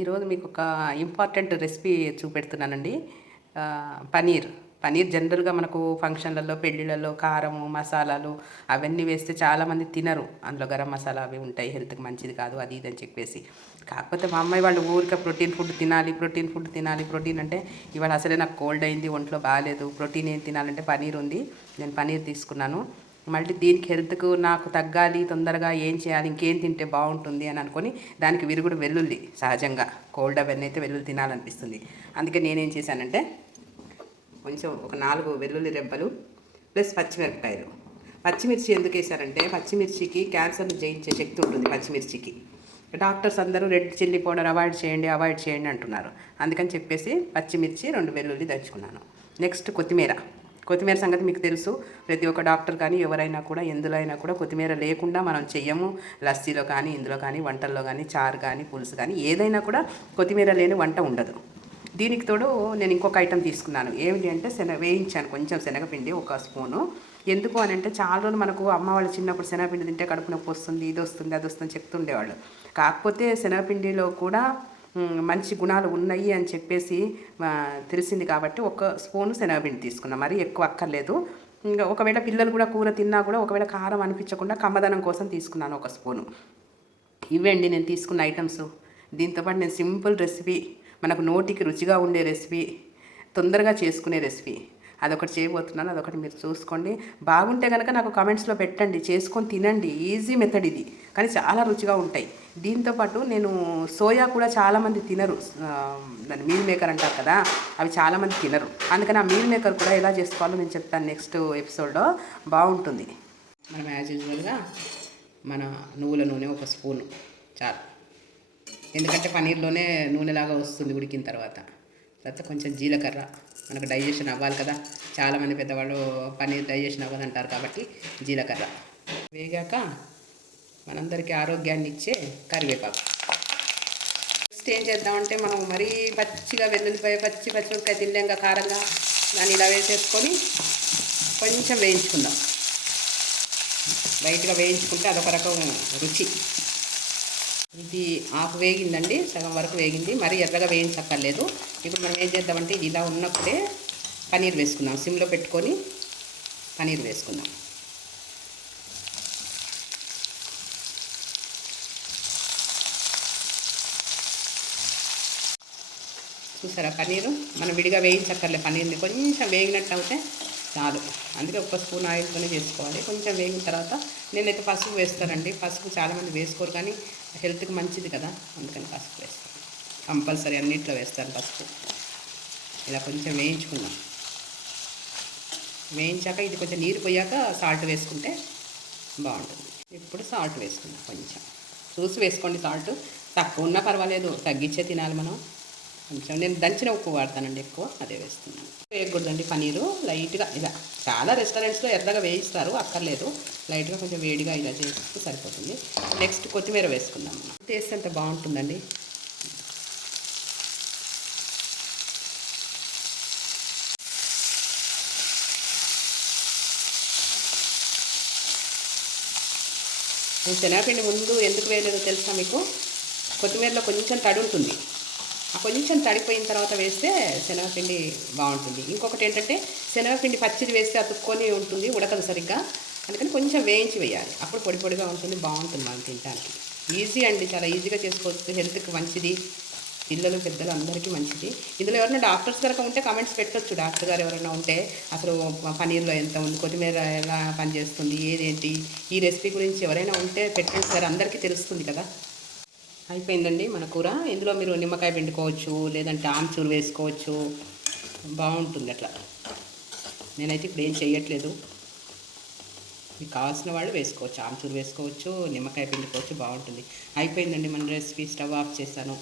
ఈరోజు మీకు ఒక ఇంపార్టెంట్ రెసిపీ చూపెడుతున్నానండి. పనీర్ పనీర్ జనరల్గా మనకు ఫంక్షన్లలో, పెళ్ళిళ్ళలో కారము, మసాలాలు అవన్నీ వేస్తే చాలామంది తినరు. అందులో గరం మసాలా అవి ఉంటాయి, హెల్త్కి మంచిది కాదు, అది ఇది అని చెప్పేసి. కాకపోతే మా అమ్మాయి వాళ్ళు ఊరికే ప్రోటీన్ ఫుడ్ తినాలి, ప్రోటీన్ ఫుడ్ తినాలి, ప్రోటీన్ అంటే ఇవాళ అసలే నాకు కోల్డ్ అయింది, ఒంట్లో బాగాలేదు, ప్రోటీన్ ఏం తినాలంటే పనీర్ ఉంది, నేను పనీర్ తీసుకున్నాను. మళ్ళీ దీనికి హెల్త్కు నాకు తగ్గాలి, తొందరగా ఏం చేయాలి, ఇంకేం తింటే బాగుంటుంది అని అనుకొని దానికి విరుగుడు వెల్లుల్లి, సహజంగా కోల్డ్ అవన్నీ అయితే వెల్లుల్లి తినాలనిపిస్తుంది. అందుకే నేనేం చేశానంటే కొంచెం ఒక 4 వెల్లుల్లి రెబ్బలు ప్లస్ పచ్చిమిరపకాయలు. పచ్చిమిర్చి ఎందుకు వేశారంటే పచ్చిమిర్చికి క్యాన్సర్ను జయించే శక్తి ఉంటుంది పచ్చిమిర్చికి. డాక్టర్స్ అందరూ రెడ్ చిల్లీ పౌడర్ అవాయిడ్ చేయండి అంటున్నారు. అందుకని చెప్పేసి పచ్చిమిర్చి 2 వెల్లుల్లి దంచుకున్నాను. నెక్స్ట్ కొత్తిమీర సంగతి మీకు తెలుసు. ప్రతి ఒక్క డాక్టర్ కానీ ఎవరైనా కూడా ఎందులో అయినా కూడా కొత్తిమీర లేకుండా మనం చెయ్యము. లస్సీలో కానీ, ఇందులో కానీ, వంటల్లో కానీ, చారు కానీ, పులుసు కానీ ఏదైనా కూడా కొత్తిమీర లేని వంట ఉండదు. దీనికి తోడు నేను ఇంకొక ఐటెం తీసుకున్నాను. ఏమిటి అంటే వేయించాను కొంచెం శనగపిండి, 1 స్పూను. ఎందుకు అని అంటే చాలా రోజులు మనకు అమ్మ వాళ్ళు చిన్నప్పుడు శనగపిండి తింటే కడుపు నొప్పి వస్తుంది, ఇది వస్తుంది, అది వస్తుంది చెప్తుండేవాళ్ళు. కాకపోతే శనగపిండిలో కూడా మంచి గుణాలు ఉన్నాయి అని చెప్పేసి తెలిసింది కాబట్టి 1 స్పూను శనగపిండి తీసుకున్నాం. మరీ ఎక్కువ అక్కర్లేదు. ఇంకా ఒకవేళ పిల్లలు కూడా కూర తిన్నా కూడా ఒకవేళ కారం అనిపించకుండా కమ్మదనం కోసం తీసుకున్నాను 1 స్పూను. ఇవండి నేను తీసుకున్న ఐటమ్స్. దీంతోపాటు నేను సింపుల్ రెసిపీ, మనకు నోటికి రుచిగా ఉండే రెసిపీ, తొందరగా చేసుకునే రెసిపీ అదొకటి చేయబోతున్నాను. అదొకటి మీరు చూసుకోండి. బాగుంటే కనుక నాకు కామెంట్స్లో పెట్టండి, చేసుకొని తినండి. ఈజీ మెథడ్ ఇది, కానీ చాలా రుచిగా ఉంటాయి. దీంతోపాటు నేను సోయా కూడా చాలామంది తినరు, దాన్ని మీల్ మేకర్ అంటారు కదా, అవి చాలామంది తినరు. అందుకని ఆ మీల్ మేకర్ కూడా ఎలా చేసుకోవాలో నేను చెప్తాను నెక్స్ట్ ఎపిసోడ్లో. బాగుంటుంది. మనం యాజ్ యూజువల్గా మన నువ్వుల నూనె 1 స్పూను చాలు, ఎందుకంటే పనీర్లోనే నూనెలాగా వస్తుంది ఉడికిన తర్వాత. కొంచెం జీలకర్ర, మనకు డైజెషన్ అవ్వాలి కదా, చాలామంది పెద్దవాళ్ళు పనీర్ డైజెషన్ అవ్వదంటారు కాబట్టి జీలకర్ర వేగాక మనందరికీ ఆరోగ్యాన్ని ఇచ్చే కరివేపాకు. నెక్స్ట్ ఏం చేద్దామంటే మనం మరీ పచ్చిగా వెల్లుల్లిపాయ పచ్చిమిరపకాయ తినలేంగా కారంగా, దాన్ని ఇలా వేసేసుకొని కొంచెం వేయించుకుందాం. లైట్గా వేయించుకుంటే అదొక రకం రుచి. ఇది ఆకు వేగిందండి, సగం వరకు వేగింది, మరీ ఎర్రగా వేయించక్కర్లేదు. ఇప్పుడు మనం ఏం చేద్దామంటే ఇది ఇలా ఉన్నప్పుడే పనీర్ వేసుకుందాం. సిమ్లో పెట్టుకొని పనీర్ వేసుకుందాం. చూసారా, పనీరు మనం విడిగా వేయించక్కర్లే. పనీర్ని కొంచెం వేగినట్టు అవుతే చాలు. అందుకే 1 స్పూన్ ఆయిల్తోనే చేసుకోవాలి. కొంచెం వేగిన తర్వాత నేనైతే పసుపు వేస్తానండి. పసుపు చాలామంది వేసుకోరు, కానీ హెల్త్కి మంచిది కదా, అందుకని పసుపు వేస్తాను. కంపల్సరీ అన్నింటిలో వేస్తాను పసుపు. ఇలా కొంచెం వేయించుకుందాం. వేయించాక ఇది కొంచెం నీరు పోయాక సాల్ట్ వేసుకుంటే బాగుంటుంది. ఇప్పుడు సాల్ట్ వేసుకుందాం. కొంచెం చూసి వేసుకోండి. సాల్ట్ తక్కువ ఉన్నా పర్వాలేదు, తగ్గించే తినాలి మనం. కొంచెం నేను దంచిన ఉప్పు వాడతానండి, ఎక్కువ అదే వేస్తున్నాను. వేయకూడదండి పనీరు, లైట్గా ఇలా. చాలా రెస్టారెంట్స్లో ఎర్రగా వేయిస్తారు, అక్కర్లేదు. లైట్గా కొంచెం వేడిగా ఇలా చేస్తే సరిపోతుంది. నెక్స్ట్ కొత్తిమీర వేసుకుందాం. మనం టేస్ట్ అంత బాగుంటుందండి. నేను శనగపిండి ముందు ఎందుకు వేయలేదో తెలుసా మీకు? కొత్తిమీరలో కొంచెం తడి ఉంటుంది, ఆ కొంచెం తడిపోయిన తర్వాత వేస్తే శనగపిండి బాగుంటుంది. ఇంకొకటి ఏంటంటే శనగపిండి పచ్చిది వేస్తే అతుక్కొని ఉంటుంది, ఉడకదు సరిగ్గా. అందుకని కొంచెం వేయించి వేయాలి, అప్పుడు పొడి పొడిగా ఉంటుంది, బాగుంటుంది మనం తినడానికి. ఈజీ అండి, చాలా ఈజీగా చేసుకోవచ్చు. హెల్త్కి మంచిది, పిల్లలు పెద్దలు అందరికీ మంచిది. ఇందులో ఎవరైనా డాక్టర్స్ కనుక ఉంటే కామెంట్స్ పెట్టొచ్చు. డాక్టర్ గారు ఎవరైనా ఉంటే అసలు పనీర్లో ఎంత ఉంది, కొత్తిమీర ఎలా పనిచేస్తుంది, ఏదేంటి, ఈ రెసిపీ గురించి ఎవరైనా ఉంటే పెట్టండి సార్, అందరికీ తెలుస్తుంది కదా. అయిపోయిందండి మన కూర. ఇందులో మీరు నిమ్మకాయ పిండుకోవచ్చు, లేదంటే ఆమ్చూరు వేసుకోవచ్చు, బాగుంటుంది అట్లా. నేనైతే ఇప్పుడు ఏం చేయట్లేదు, మీకు కావాల్సిన వాళ్ళు వేసుకోవచ్చు. ఆమ్చూరు వేసుకోవచ్చు, నిమ్మకాయ పిండుకోవచ్చు, బాగుంటుంది. అయిపోయిందండి మన రెసిపీ. స్టవ్ ఆఫ్ చేశాను.